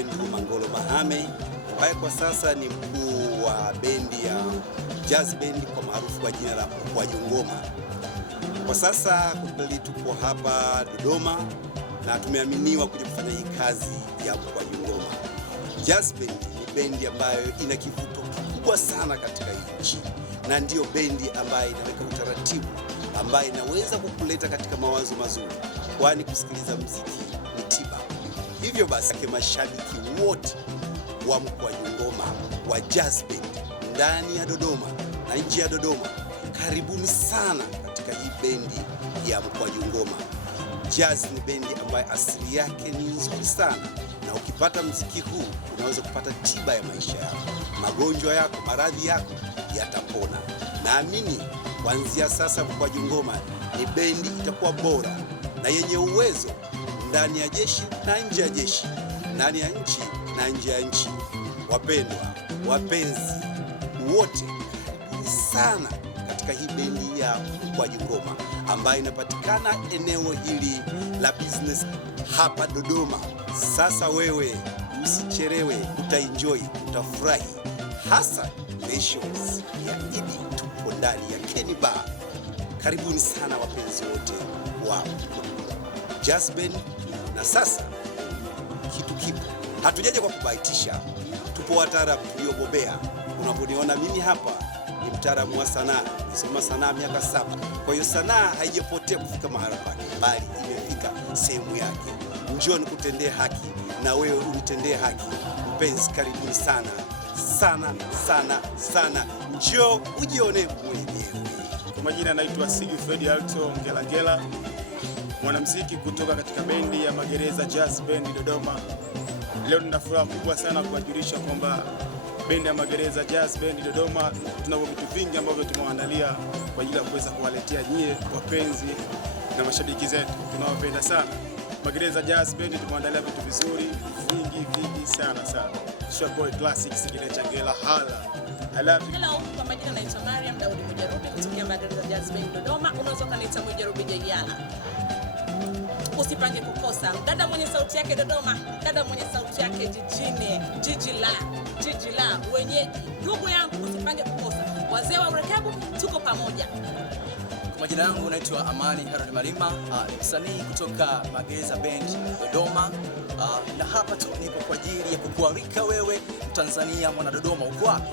Andrew Mangolo Mahame ambaye kwa sasa ni mkuu wa bendi ya jazz band kwa maarufu kwa jina la Mkwaju Ngoma. Kwa sasa kweli tupo hapa Dodoma na tumeaminiwa kuja kufanya hii kazi ya Mkwaju Ngoma. Jazz band ni bendi ambayo ina kivuto kikubwa sana katika hii nchi, na ndiyo bendi ambayo inaweka utaratibu ambayo inaweza kukuleta katika mawazo mazuri, kwani kusikiliza muziki ni tiba. Hivyo basi mashabiki wote wa Mkwaju Ngoma wa jazz band ndani ya Dodoma na nje ya Dodoma, karibuni sana katika hii bendi ya Mkwaju Ngoma. Jazz ni bendi ambayo asili yake ni nzuri sana, na ukipata muziki huu unaweza kupata tiba ya maisha yako, magonjwa yako, maradhi yako yatapona. Naamini kuanzia sasa Mkwaju Ngoma ni bendi itakuwa bora na yenye uwezo ndani ya jeshi na nje ya jeshi, ndani ya nchi na nje ya nchi. Wapendwa, wapenzi wote, karibuni sana katika hii bendi ya Mkwaju Ngoma ambayo inapatikana eneo hili la business hapa Dodoma. Sasa wewe usichelewe, utaenjoy, utafurahi, hasa shows ya Idi tupo ndani ya Kenny Bar. Karibuni sana wapenzi wote wa jazz band. Na sasa kitu kipo, hatujaje kwa kubaitisha, tupo wataalamu tuliobobea. Unaponiona mimi hapa ni mtaalamu wa sanaa, nimesoma sanaa miaka 7. Kwa hiyo sanaa haijapotea kufika mahali pake, bali imefika sehemu yake. Njoo nikutendee haki na wewe unitendee haki. Mpenzi, karibuni sana sana sana sana, njoo ujione mwenyewe. Kwa majina naitwa Sigfred Alto Ngelangela, mwanamuziki kutoka katika bendi ya Magereza Jazz Band Dodoma. Leo nina furaha kubwa sana kuwajulisha kwamba bendi ya Magereza Jazz Band Dodoma tunavyo vitu vingi ambavyo tumewaandalia kwa ajili ya kuweza kuwaletea nyie wapenzi na mashabiki zetu tunawapenda sana. Magereza Jazz Band tumewaandalia vitu vizuri vingi sana. Sure boy classic signature Ngela hala. I love you. Hello, kwa majina naitwa Mariam Daudi Mujarubi kutoka Magereza Jazz Band Dodoma. Unaweza kuniita Mujarubi Jayala. Usipange kukosa dada mwenye sauti yake Dodoma, dada mwenye sauti yake jijini, jiji la wenyeji. Ndugu yangu, usipange kukosa. Wazee wa urekabu tuko pamoja. Kwa majina yangu naitwa Amani Harold Malima, msanii kutoka Magereza Band Dodoma, na hapa tu nipo kwa ajili ya kukualika wewe Mtanzania, mwana Dodoma uko wapi?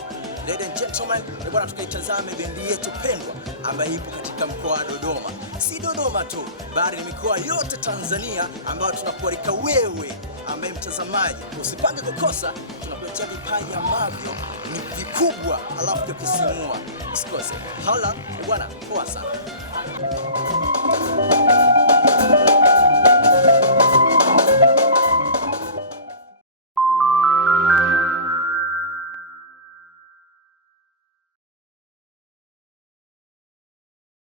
Ladies and gentlemen, bwana, tukaitazame bendi yetu pendwa ambayo ipo katika mkoa wa Dodoma. Si Dodoma tu, bali ni mikoa yote Tanzania ambayo tunakualika wewe ambaye mtazamaji, usipange kukosa. Tunakuletea vipaji ambavyo ni vikubwa alafu vya kusisimua. Usikose. Hala, bwana, poa sana.